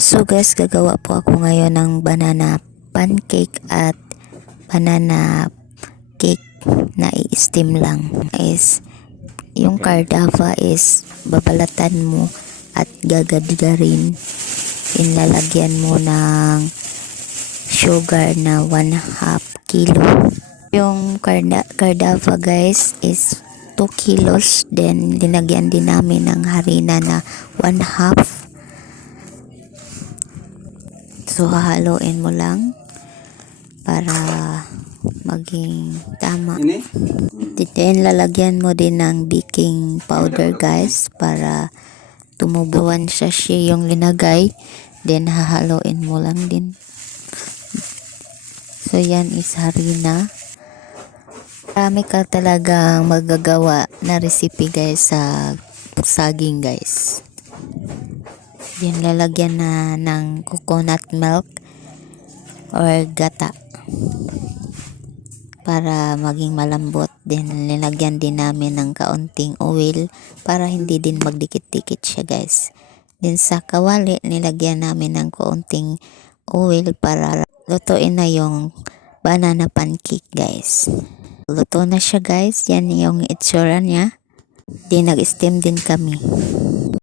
So guys, gagawa po ako ngayon ng banana pancake at banana cake na i-steam lang. Is yung cardava is babalatan mo at gagadgarin. Inlalagyan mo ng sugar na 1/2 kilo. Yung cardava guys is 2 kilos. Then linagyan din namin ng harina na 1/2. So hahaluin mo lang para maging tama. Then lalagyan mo din ng baking powder guys para tumubuan siya yung linagay. Then hahaluin mo lang din. So yan is harina. Marami ka talagang magagawa na recipe guys sa saging guys. Then lalagyan na ng coconut milk or gata para maging malambot. Then nilagyan din namin ng kaunting oil para hindi din magdikit-dikit siya guys. Then sa kawali nilagyan namin ng kaunting oil para lutuin na yung banana pancake guys. Luto na siya guys. Yan yung itsura niya. Then nag-steam din kami.